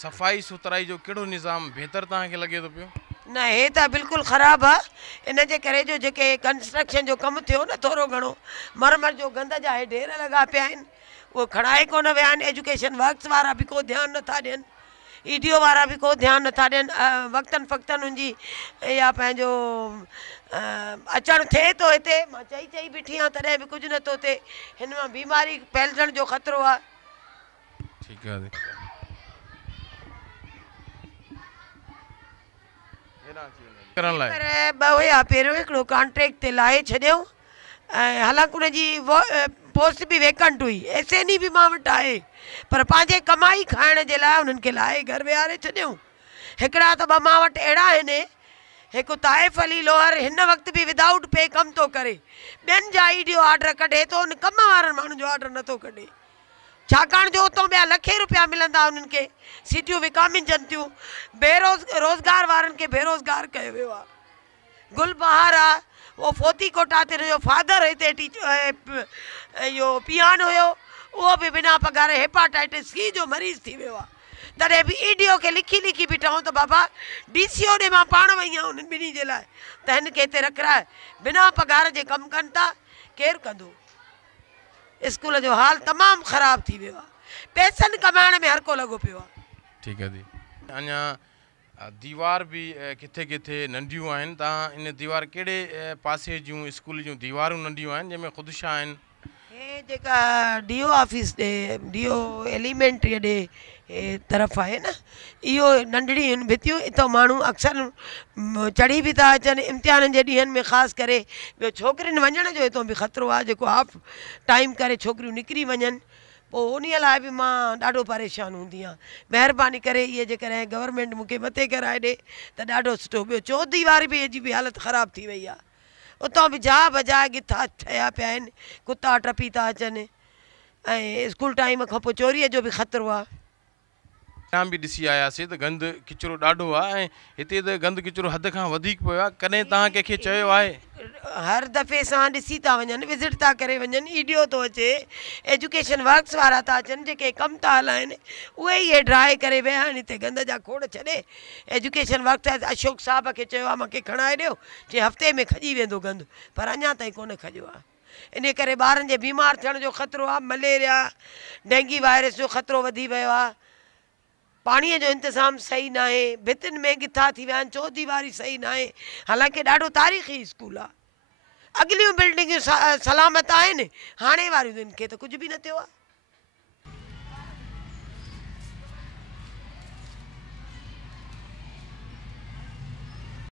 सफ़ाई सुथराई जो कहिड़ो निज़ाम बहितर तव्हांखे लॻे थो पियो? न हे त बिल्कुलु ख़राबु आहे। इन जे करे जो जेके कंस्ट्रक्शन जो कमु थियो न थोरो घणो मरमर जो गंद जा हे ढेर लॻा पिया आहिनि, उहो खणाए कोन विया आहिनि। एजुकेशन वर्क्स वारा बि को ध्यानु नथा ॾियनि, EDO वारा बि को ध्यानु नथा ॾियनि। वक़्तनि फ़क़्तनि हुनजी या पंहिंजो अचणु थिए थो हिते, मां चई चई बीठी आहियां तॾहिं बि कुझु नथो थिए। हिन मां बीमारी फैलजण जो ख़तरो आहे। ठीकु आहे। करण लाइ पर ॿ हुया, पहिरियों हिकिड़ो कॉन्ट्रेक्ट ते लाहे छॾियऊं ऐं हालांकि उनजी पोस्ट बि वेकेंट हुई, SNE बि मां वटि आहे, पर पंहिंजे कमाई खाइण जे लाइ उन्हनि खे लाहे घर विहारे छॾियऊं। हिकिड़ा त ॿ मां वटि अहिड़ा आहिनि, हिकु ताइफ़ अली लोहर हिन वक़्तु बि विदाउट पे कमु थो करे, ॿियनि जा EDO ऑर्डर कढे थो, उन कम वारनि माण्हुनि जो ऑर्डर नथो कढे, छाकाणि जो उतां ॿिया लखे रुपया मिलंदा उन्हनि खे, सीटियूं विकामिजनि थियूं, रोज़गार वारनि खे बेरोज़गार कयो वियो आहे। गुलबहार आहे, उहो फोती कोटा ते हुनजो फादर हिते इहो पियान हुयो, उहो बि बिना पघार हेपाटाइटिस C जो मरीज़ थी वियो आहे। तॾहिं बि EDO खे लिखी लिखी बीठाऊं त बाबा DCO ॾे मां पाण वई आहियां उन्हनि ॿिन्ही जे लाइ, त हिन खे हिते रखाए, बिना पघार जे कमु कनि था, केरु कंदो? स्कूल जो हाल तमामु ख़राबु थी वियो आहे, पैसनि कमाइण में हर को लॻो पियो आहे। ठीकु आहे दी। अञा दीवार भी किथे किथे नंढियूं आहिनि, तव्हां इन दीवार कहिड़े पासे जूं स्कूल जूं दीवारूं नंढियूं आहिनि जंहिंमें ख़ुदशा आहिनि? हे जेका DO ऑफिस ॾे, DO एलिमेंट्री ॾे तरफ़ आहे न, इहो नंढड़ी आहिनि भितियूं, इतां माण्हू अक्सर चढ़ी बि था अचनि इम्तिहाननि जे ॾींहंनि में ख़ासि करे। ॿियो छोकिरियुनि वञण जो हितां बि ख़तरो आहे, जेको हाफ टाइम करे छोकिरियूं निकिरी वञनि, पोइ उन लाइ बि मां ॾाढो परेशान हूंदी आहियां। महिरबानी करे इहे जेकॾहिं गवर्नमेंट मूंखे मथे कराए ॾे त ॾाढो सुठो। ॿियो चौधी वारी बि जी बि हालति ख़राबु थी वई आहे, उतां बि जा बजाए गिथा ठहिया पिया आहिनि, कुता टपी था अचनि ऐं स्कूल टाइम खां पोइ चोरीअ जो बि ख़तरो आहे। बि ॾिसी आयासीं त गंद किचिरो ॾाढो आहे ऐं हिते त गंद किचिरो हद खां वधीक पियो आहे। कॾहिं तव्हां कंहिंखे चयो आहे? हर दफ़े सां ॾिसी था वञनि, विज़िट था करे वञनि, EDO थो अचे, एजुकेशन वर्क्स वारा था अचनि, जेके कमु था हलाइनि उहे ई ड्राए करे विया आहिनि हिते गंद जा खोड़ छॾे। एजुकेशन वर्क्स अशोक साहब खे चयो आहे मूंखे खणाए ॾियो, चई हफ़्ते में खॼी वेंदो गंद, पर अञा ताईं कोन खॼियो आहे। इन करे ॿारनि जे बीमार थियण जो ख़तरो आहे, मलेरिया डेंगी वायरस जो ख़तरो वधी वियो आहे, पाणीअ जो इंतज़ाम सही न आहे, भितियुनि में गिथा थी विया आहिनि, चौधी वारी सही न आहे, हालांकि ॾाढो तारीख़ी स्कूल आहे। अॻिलियूं बिल्डिंगियूं सलामत आहिनि, हाणे वारियुनि खे त कुझु बि न थियो आहे।